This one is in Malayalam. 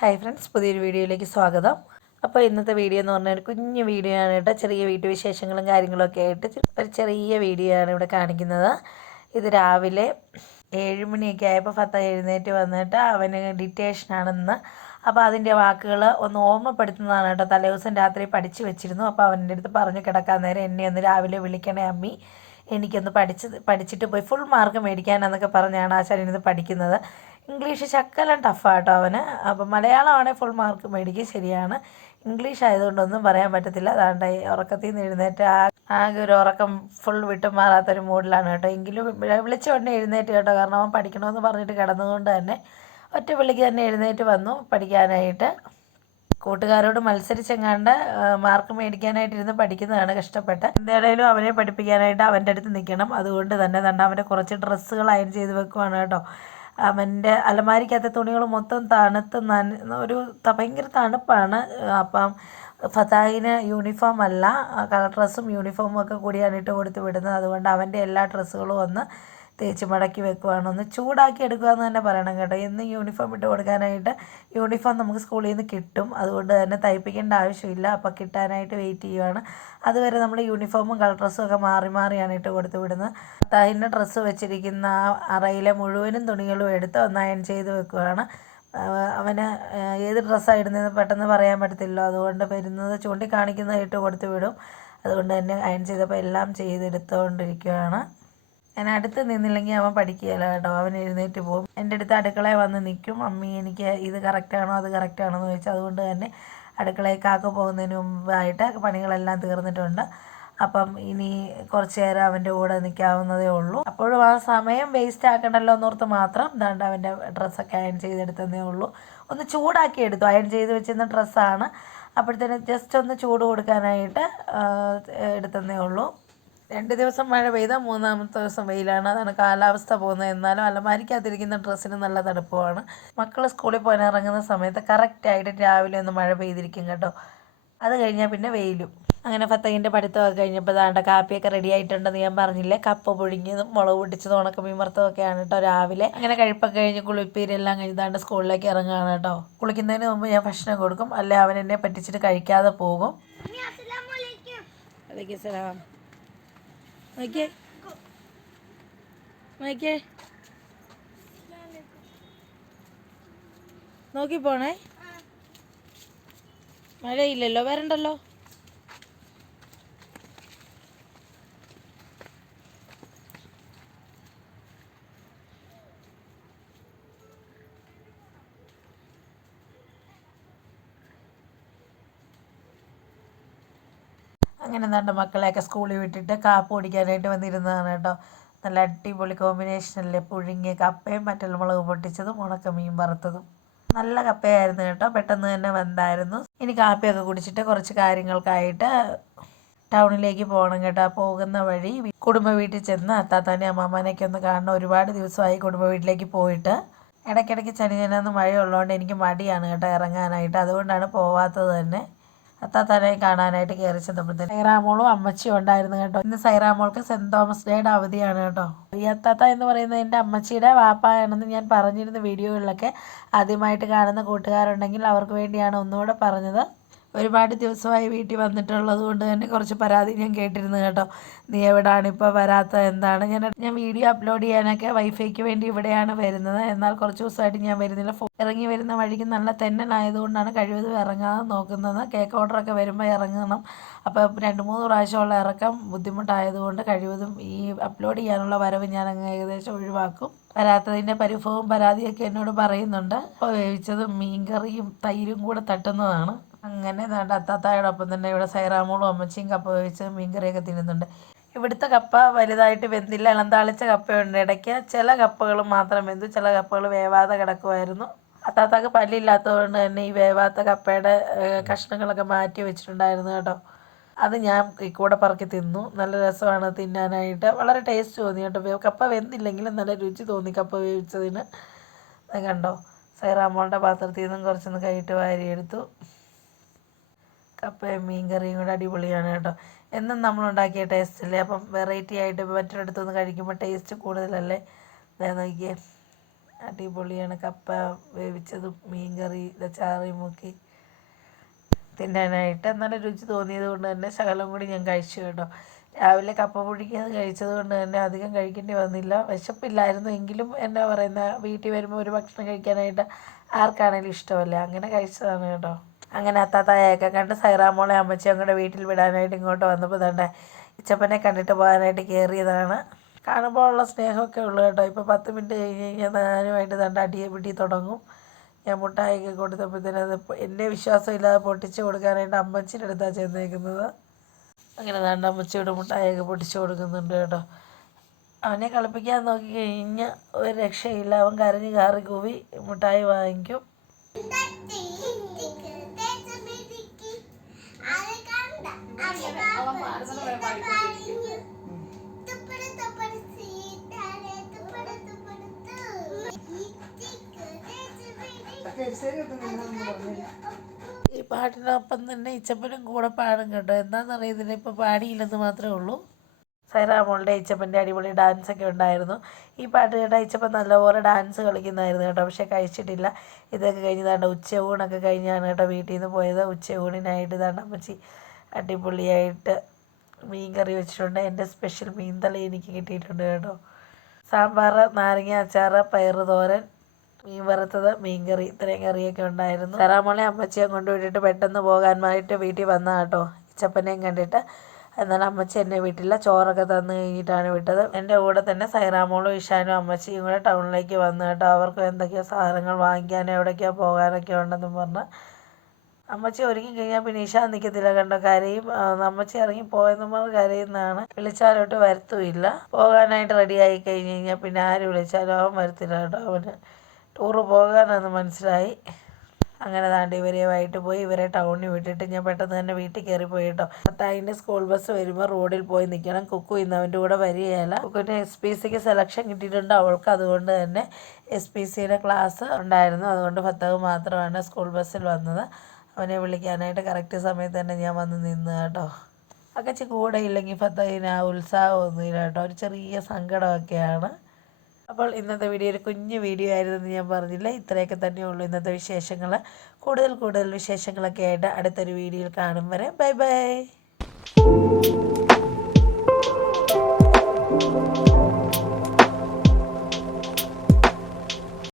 ഹായ് ഫ്രണ്ട്സ്, പുതിയൊരു വീഡിയോയിലേക്ക് സ്വാഗതം. അപ്പോൾ ഇന്നത്തെ വീഡിയോ എന്ന് പറഞ്ഞാൽ ഒരു കുഞ്ഞു വീഡിയോ ആണ് കേട്ടോ. ചെറിയ വീട്ടുവിശേഷങ്ങളും കാര്യങ്ങളൊക്കെ ആയിട്ട് ഒരു ചെറിയ വീഡിയോ ആണ് ഇവിടെ കാണിക്കുന്നത്. ഇത് രാവിലെ 7 മണിയൊക്കെ ആയപ്പോൾ ഫത്ത എഴുന്നേറ്റ് വന്നിട്ട് അവന് ഡിറ്റേഷനാണെന്ന്. അപ്പോൾ അതിൻ്റെ വാക്കുകൾ ഒന്ന് ഓർമ്മപ്പെടുത്തുന്നതാണ് കേട്ടോ. തലേദിവസം രാത്രി പഠിച്ചു വെച്ചിരുന്നു. അപ്പോൾ അവൻ്റെ അടുത്ത് പറഞ്ഞു കിടക്കാൻ നേരം എന്നെ ഒന്ന് രാവിലെ വിളിക്കണേ അമ്മി, എനിക്കൊന്ന് പഠിച്ചിട്ട് പോയി ഫുൾ മാർക്ക് മേടിക്കാനെന്നൊക്കെ പറഞ്ഞാണ് ആശാൻ ഇന്ന് പഠിക്കുന്നത്. ഇംഗ്ലീഷ് ശക്കലം ടഫാട്ടോ അവന്. അപ്പം മലയാളമാണെങ്കിൽ ഫുൾ മാർക്ക് മേടിക്കും, ശരിയാണ്. ഇംഗ്ലീഷ് ആയതുകൊണ്ടൊന്നും പറയാൻ പറ്റത്തില്ല. അതാണ്ട് ഉറക്കത്തിൽ നിന്ന് എഴുന്നേറ്റ് ആകെ ഒരു ഉറക്കം ഫുൾ വിട്ടും മാറാത്തൊരു മൂഡിലാണ് കേട്ടോ. എങ്കിലും വിളിച്ചുകൊണ്ട് എഴുന്നേറ്റ് കേട്ടോ. കാരണം അവൻ പഠിക്കണമെന്ന് പറഞ്ഞിട്ട് കിടന്നതുകൊണ്ട് തന്നെ ഒറ്റ വിളിക്ക് തന്നെ എഴുന്നേറ്റ് വന്നു പഠിക്കാനായിട്ട്. കൂട്ടുകാരോട് മത്സരിച്ചെങ്ങാണ്ട് മാർക്ക് മേടിക്കാനായിട്ടിരുന്ന് പഠിക്കുന്നതാണ് കഷ്ടപ്പെട്ട്. എന്തായാലും അവനെ പഠിപ്പിക്കാനായിട്ട് അവൻ്റെ അടുത്ത് നിൽക്കണം. അതുകൊണ്ട് തന്നെ അവൻ്റെ കുറച്ച് ഡ്രസ്സുകൾ അയൺ ചെയ്ത് വെക്കുവാണ് കേട്ടോ. അവൻ്റെ അലമാരിക്കകത്തെ തുണികൾ മൊത്തം തണുത്ത് ഒരു ഭയങ്കര തണുപ്പാണ്. അപ്പം ഫതാഹിന് യൂണിഫോം അല്ല, കളർ ഡ്രസ്സും യൂണിഫോമും ഒക്കെ കൂടിയാണ് ഇട്ട് കൊടുത്ത് വിടുന്നത്. അതുകൊണ്ട് അവൻ്റെ എല്ലാ ഡ്രസ്സുകളും ഒന്ന് തേച്ച് മടക്കി വെക്കുവാണ്, ഒന്ന് ചൂടാക്കി എടുക്കുക എന്ന് തന്നെ പറയണം കേട്ടോ. എന്നും യൂണിഫോം ഇട്ട് കൊടുക്കാനായിട്ട് യൂണിഫോം നമുക്ക് സ്കൂളിൽ നിന്ന് കിട്ടും. അതുകൊണ്ട് തന്നെ തയ്പ്പിക്കേണ്ട ആവശ്യമില്ല. അപ്പോൾ കിട്ടാനായിട്ട് വെയിറ്റ് ചെയ്യുവാണ്. അതുവരെ നമ്മൾ യൂണിഫോമും കളർ ഡ്രസ്സും ഒക്കെ മാറി മാറിയാണ് ഇട്ട് കൊടുത്ത് വിടുന്നത്. ഫത്താഹിൻ്റെ ഡ്രസ്സ് വെച്ചിരിക്കുന്ന ആ അറയിലെ മുഴുവനും തുണികളും എടുത്ത് ഒന്ന് അയൺ ചെയ്ത് വെക്കുകയാണ്. അവന് ഏത് ഡ്രസ്സാണ് ഇടുന്നതെന്ന് പെട്ടെന്ന് പറയാൻ പറ്റത്തില്ല. അതുകൊണ്ട് വരുന്നത് ചൂണ്ടിക്കാണിക്കുന്നത് ഇട്ട് കൊടുത്ത് വിടും. അതുകൊണ്ട് തന്നെ അയൺ ചെയ്തപ്പോൾ എല്ലാം ചെയ്തെടുത്തുകൊണ്ടിരിക്കുകയാണ്. ഞാൻ അടുത്ത് നിന്നില്ലെങ്കിൽ അവൻ പഠിക്കുകയില്ല കേട്ടോ. അവൻ എഴുന്നേറ്റ് പോകും. എൻ്റെ അടുത്ത് അടുക്കളയിൽ വന്ന് നിൽക്കും. അമ്മി എനിക്ക് ഇത് കറക്റ്റാണോ അത് കറക്റ്റാണോ എന്ന് ചോദിച്ചാൽ അതുകൊണ്ട് തന്നെ അടുക്കളയിലേക്ക് പോകുന്നതിന് മുമ്പായിട്ട് പണികളെല്ലാം തീർന്നിട്ടുണ്ട്. അപ്പം ഇനി കുറച്ച് നേരം അവൻ്റെ കൂടെ നിൽക്കാവുന്നതേ ഉള്ളൂ. അപ്പോഴും ആ സമയം വേസ്റ്റ് ആക്കണ്ടല്ലോ എന്നോർത്ത് മാത്രം ദാണ്ട് അവൻ്റെ ഡ്രസ്സൊക്കെ അയൺ ചെയ്തെടുത്തതേ ഉള്ളൂ. ഒന്ന് ചൂടാക്കി എടുത്തു. അയൺ ചെയ്ത് വെച്ചിരുന്ന ഡ്രസ്സാണ്. അപ്പോഴത്തേന് ജസ്റ്റ് ഒന്ന് ചൂട് കൊടുക്കാനായിട്ട് എടുത്തതേ ഉള്ളൂ. 2 ദിവസം മഴ പെയ്താൽ 3-ാമത്തെ ദിവസം വെയിലാണ്. അതാണ് കാലാവസ്ഥ പോകുന്നത്. എന്നാലും അലമാരിക്കകത്തിരിക്കുന്ന ഡ്രസ്സിന് നല്ല തണുപ്പുമാണ്. മക്കൾ സ്കൂളിൽ പോകാൻ ഇറങ്ങുന്ന സമയത്ത് കറക്റ്റായിട്ട് രാവിലെ ഒന്ന് മഴ പെയ്തിരിക്കും കേട്ടോ. അത് കഴിഞ്ഞാൽ പിന്നെ വെയിലും. അങ്ങനെ ഫത്തഹിൻ്റെ പഠിത്തമൊക്കെ കഴിഞ്ഞപ്പോൾ ദാണ്ട കാപ്പിയൊക്കെ റെഡി ആയിട്ടുണ്ടെന്ന് ഞാൻ പറഞ്ഞില്ലേ. കപ്പ പുഴുങ്ങിയതും മുളക് പൊട്ടിച്ചതും ഉണക്കമീൻ വറുത്തതൊക്കെയാണ് കേട്ടോ രാവിലെ. അങ്ങനെ കഴിപ്പൊക്കെ കഴിഞ്ഞ് കുളിപ്പീരെല്ലാം കഴിഞ്ഞാണ്ട് സ്കൂളിലേക്ക് ഇറങ്ങുകയാണ് കേട്ടോ. കുളിക്കുന്നതിന് മുമ്പ് ഞാൻ ഭക്ഷണം കൊടുക്കും, അല്ലെ അവൻ എന്നെ പറ്റിച്ചിട്ട് കഴിക്കാതെ പോകും. നോക്കി പോണേ, മഴയില്ലല്ലോ, വരണ്ടല്ലോ. അങ്ങനെ എന്താണ്ട് മക്കളെയൊക്കെ സ്കൂളിൽ വിട്ടിട്ട് കാപ്പ് കുടിക്കാനായിട്ട് വന്നിരുന്നതാണ് കേട്ടോ. നല്ല അടിപൊളി കോമ്പിനേഷനല്ലേ, പുഴുങ്ങിയ കപ്പയും മുളക് പൊട്ടിച്ചതും ഉണക്കമീൻ വറുത്തതും. നല്ല കപ്പയായിരുന്നു കേട്ടോ, പെട്ടെന്ന് തന്നെ വെന്തായിരുന്നു. ഇനി കാപ്പിയൊക്കെ കുടിച്ചിട്ട് കുറച്ച് കാര്യങ്ങൾക്കായിട്ട് ടൗണിലേക്ക് പോകണം കേട്ടോ. പോകുന്ന വഴി കുടുംബ വീട്ടിൽ ചെന്ന് അത്താത്താനെ അമ്മാമ്മനെയൊക്കെ ഒന്ന് കാണണം. ഒരുപാട് ദിവസമായി കുടുംബ വീട്ടിലേക്ക് പോയിട്ട്. ഇടയ്ക്കിടയ്ക്ക് ചനിചനാന്ന് മഴയുള്ളതുകൊണ്ട് എനിക്ക് മടിയാണ് കേട്ടോ ഇറങ്ങാനായിട്ട്. അതുകൊണ്ടാണ് പോവാത്തത് തന്നെ. അത്താത്താനെ കാണാനായിട്ട് കയറി ചെന്നപ്പോഴത്തേന് സൈറാമോളും അമ്മച്ചിയും ഉണ്ടായിരുന്നു കേട്ടോ. ഇന്ന് സൈറാമോൾക്ക് സെൻറ് തോമസ് ഡേയുടെ അവധിയാണ് കേട്ടോ. ഈ അത്താത്ത എന്ന് പറയുന്നത് എൻ്റെ അമ്മച്ചിയുടെ വാപ്പായാണെന്ന് ഞാൻ പറഞ്ഞിരുന്ന വീഡിയോകളിലൊക്കെ ആദ്യമായിട്ട് കാണുന്ന കൂട്ടുകാരുണ്ടെങ്കിൽ അവർക്ക് വേണ്ടിയാണ് ഒന്നുകൂടെ പറഞ്ഞത്. ഒരുപാട് ദിവസമായി വീട്ടിൽ വന്നിട്ടുള്ളത് കൊണ്ട് തന്നെ കുറച്ച് പരാതി ഞാൻ കേട്ടിരുന്നു കേട്ടോ. നീ എവിടെയാണ് ഇപ്പോൾ വരാത്തത്, എന്താണ്? ഞാൻ വീഡിയോ അപ്ലോഡ് ചെയ്യാനൊക്കെ വൈഫൈക്ക് വേണ്ടി ഇവിടെയാണ് വരുന്നത്. എന്നാൽ കുറച്ച് ദിവസമായിട്ട് ഞാൻ വരുന്നില്ല. ഇറങ്ങി വരുന്ന വഴിക്ക് നല്ല തെന്നലായതുകൊണ്ടാണ് കഴിവതും ഇറങ്ങാതെ നോക്കുന്നത്. കേക്ക് ഓർഡറൊക്കെ വരുമ്പോൾ ഇറങ്ങണം. അപ്പോൾ 2-3 പ്രാവശ്യമുള്ള ഇറക്കം ബുദ്ധിമുട്ടായതുകൊണ്ട് കഴിവതും ഈ അപ്ലോഡ് ചെയ്യാനുള്ള വരവ് ഞാൻ അങ്ങ് ഏകദേശം ഒഴിവാക്കും. വരാത്തതിൻ്റെ പരിഭവവും പരാതിയൊക്കെ എന്നോട് പറയുന്നുണ്ട്. അപ്പോൾ വേവിച്ചതും മീൻകറിയും തൈരും കൂടെ തട്ടുന്നതാണ്. അങ്ങനെ ദാണ്ട അത്താത്തായോടൊപ്പം തന്നെ ഇവിടെ സൈറാമോളും അമ്മച്ചിയും കപ്പ വേവിച്ചതും മീൻകറിയൊക്കെ തിന്നുന്നുണ്ട്. ഇവിടുത്തെ കപ്പ വലുതായിട്ട് വെന്തില്ല, ഇളം താളിച്ച കപ്പയുണ്ട്. ഇടയ്ക്ക് ചില കപ്പകൾ മാത്രം വെന്തു, ചില കപ്പകൾ വേവാതെ കിടക്കുമായിരുന്നു. അത്താത്താക്ക് പല്ലില്ലാത്തതുകൊണ്ട് തന്നെ ഈ വേവാത്ത കപ്പയുടെ കഷ്ണങ്ങളൊക്കെ മാറ്റി വെച്ചിട്ടുണ്ടായിരുന്നു കേട്ടോ. അത് ഞാൻ കൂടെ പറക്കി തിന്നു. നല്ല രസമാണ് തിന്നാനായിട്ട്, വളരെ ടേസ്റ്റ് തോന്നി കേട്ടോ. കപ്പ വെന്തില്ലെങ്കിലും നല്ല രുചി തോന്നി കപ്പ വേവിച്ചതിന്. കണ്ടോ, സൈറാമോളുടെ പാത്രത്തിൽ നിന്നും കുറച്ചൊന്ന് കൈയിട്ട് വാരിയെടുത്തു. കപ്പയും മീൻ കറിയും കൂടെ അടിപൊളിയാണ് കേട്ടോ. എന്നും നമ്മളുണ്ടാക്കിയ ടേസ്റ്റ് അല്ലേ. അപ്പം വെറൈറ്റി ആയിട്ട് മറ്റൊരിടത്തുനിന്ന് കഴിക്കുമ്പോൾ ടേസ്റ്റ് കൂടുതലല്ലേ. നോക്കിയേ, അടിപൊളിയാണ്. കപ്പ വേവിച്ചതും മീൻകറി ചാറി മുക്കി തിന്നാനായിട്ട് നല്ല രുചി തോന്നിയത് കൊണ്ട് തന്നെ ശകലം കൂടി ഞാൻ കഴിച്ചു കേട്ടോ. രാവിലെ കപ്പ പുഴുങ്ങിയത് കഴിച്ചത് കൊണ്ട് തന്നെ അധികം കഴിക്കേണ്ടി വന്നില്ല. വിശപ്പില്ലായിരുന്നു എങ്കിലും എന്നാ പറയുന്ന വീട്ടിൽ വരുമ്പോൾ ഒരു ഭക്ഷണം കഴിക്കാനായിട്ട് ആർക്കാണേലും ഇഷ്ടമല്ല, അങ്ങനെ കഴിച്ചതാണ് കേട്ടോ. അങ്ങനെ അത്താത്തായൊക്കെ കണ്ട് സൈറാമോളെ അമ്മച്ചി അങ്ങോട്ട് വീട്ടിൽ വിടാനായിട്ട് ഇങ്ങോട്ട് വന്നപ്പോൾ തന്നെ ഇച്ചപ്പനെ കണ്ടിട്ട് പോകാനായിട്ട് കയറിയതാണ്. കാണുമ്പോൾ ഉള്ള സ്നേഹമൊക്കെ ഉള്ളു കേട്ടോ. ഇപ്പോൾ 10 മിനിറ്റ് കഴിഞ്ഞ് കഴിഞ്ഞാൽ ഞാനുമായിട്ട് തൻ്റെ അടിയെ പിടി തുടങ്ങും. ഞാൻ മുട്ടായിയൊക്കെ കൊടുത്തപ്പോഴത്തേനും അത് എന്നെ വിശ്വാസമില്ലാതെ പൊട്ടിച്ച് കൊടുക്കാനായിട്ട് അമ്മച്ചിയുടെ അടുത്താണ് ചെന്നേക്കുന്നത്. അങ്ങനെ ദാണ്ട് അമ്മച്ചിയോട് മുട്ടായിയൊക്കെ പൊട്ടിച്ച് കൊടുക്കുന്നുണ്ട് കേട്ടോ. അവനെ കളിപ്പിക്കാൻ നോക്കി കഴിഞ്ഞാൽ ഒരു രക്ഷയില്ല. അവൻ കരഞ്ഞ് കാറി കൂവി മുട്ടായി വാങ്ങിക്കും. ഈ പാട്ടിനൊപ്പം തന്നെ ഇച്ചപ്പനും കൂടെ പാടും കേട്ടോ. എന്താണെന്നറിയത്തില്ല, ഇപ്പോൾ പാടിയില്ലെന്ന് മാത്രമേ ഉള്ളൂ. സൈറാമോളുടെ ഇച്ചപ്പൻ്റെ അടിപൊളി ഡാൻസൊക്കെ ഉണ്ടായിരുന്നു. ഈ പാട്ട് കേട്ടാൽ ഇച്ചപ്പൻ നല്ലപോലെ ഡാൻസ് കളിക്കുന്നതായിരുന്നു കേട്ടോ. പക്ഷേ കഴിച്ചിട്ടില്ല. ഇതൊക്കെ കഴിഞ്ഞ് താണ്ട ഉച്ചയൂണൊക്കെ കഴിഞ്ഞാണ് കേട്ടോ വീട്ടിൽ നിന്ന് പോയത്. ഉച്ചയൂണിനായിട്ട് താണ്ട അമ്മച്ചി അടിപൊളിയായിട്ട് മീൻ കറി വെച്ചിട്ടുണ്ട്. എൻ്റെ സ്പെഷ്യൽ മീൻ തല എനിക്ക് കിട്ടിയിട്ടുണ്ട് കേട്ടോ. സാമ്പാർ, നാരങ്ങ അച്ചാർ, പയറ് തോരൻ, മീൻ വറുത്തത്, മീൻകറി, ഇത്രയും കറിയൊക്കെ ഉണ്ടായിരുന്നു. സൈറാമോളെ അമ്മച്ചിയെ കൊണ്ടുവിട്ടിട്ട് പെട്ടെന്ന് പോകാനായിട്ട് വീട്ടിൽ വന്ന കേട്ടോ, ഇച്ചപ്പനെയും കണ്ടിട്ട്. എന്നാൽ അമ്മച്ചി എന്നെ വിട്ടില്ല. ചോറൊക്കെ തന്നു കഴിഞ്ഞിട്ടാണ് വിട്ടത്. എൻ്റെ കൂടെ തന്നെ സൈറാമോളും ഇഷാനും അമ്മച്ചിയും കൂടെ ടൗണിലേക്ക് വന്നു കേട്ടോ. അവർക്ക് എന്തൊക്കെയോ സാധനങ്ങൾ വാങ്ങിക്കാനോ എവിടേക്കോ പോകാനൊക്കെ ഉണ്ടെന്നും പറഞ്ഞ് അമ്മച്ചി ഒരുങ്ങി കഴിഞ്ഞാൽ പിന്നെ ഇഷാൻ നിൽക്കത്തില്ല കണ്ടോ, കരയും. അമ്മച്ചി ഇറങ്ങി പോയെന്നും പറഞ്ഞ് കരയുന്നതാണ്. വിളിച്ചാലോട്ട് വരത്തുമില്ല. പോകാനായിട്ട് റെഡി ആയി കഴിഞ്ഞ് കഴിഞ്ഞാൽ പിന്നെ ആര് വിളിച്ചാലും അവൻ വരത്തില്ല കേട്ടോ. അവന് ടൂറ് പോകാനെന്ന് മനസ്സിലായി. അങ്ങനെ താണ്ടി ഇവരെയുമായിട്ട് പോയി ഇവരെ ടൗണിൽ വിട്ടിട്ട് ഞാൻ പെട്ടെന്ന് തന്നെ വീട്ടിൽ കയറിപ്പോയി കേട്ടോ. ഭർത്താവിൻ്റെ സ്കൂൾ ബസ് വരുമ്പോൾ റോഡിൽ പോയി നിൽക്കണം. കുക്കു ഇന്ന് അവൻ്റെ കൂടെ വരികയല്ല. കുക്കുവിന് SPCക്ക് സെലക്ഷൻ കിട്ടിയിട്ടുണ്ട്. അവൾക്ക് അതുകൊണ്ട് തന്നെ SPCയുടെ ക്ലാസ് ഉണ്ടായിരുന്നു. അതുകൊണ്ട് ഭർത്താവ് മാത്രമാണ് സ്കൂൾ ബസ്സിൽ വന്നത്. അവനെ വിളിക്കാനായിട്ട് കറക്റ്റ് സമയത്ത് തന്നെ ഞാൻ വന്ന് നിന്ന് കേട്ടോ. അക്കച്ചി കൂടെ ഇല്ലെങ്കിൽ ഭർത്താവിന് ആ ഉത്സാഹമൊന്നുമില്ല കേട്ടോ. ഒരു ചെറിയ സങ്കടമൊക്കെയാണ്. അപ്പോൾ ഇന്നത്തെ വീഡിയോ ഒരു കുഞ്ഞു വീഡിയോ ആയിരുന്നെന്ന് ഞാൻ പറഞ്ഞില്ല. ഇത്രയൊക്കെ തന്നെയുള്ളൂ ഇന്നത്തെ വിശേഷങ്ങൾ. കൂടുതൽ വിശേഷങ്ങളൊക്കെ ആയിട്ട് അടുത്തൊരു വീഡിയോയിൽ കാണും വരെ ബൈ ബൈ.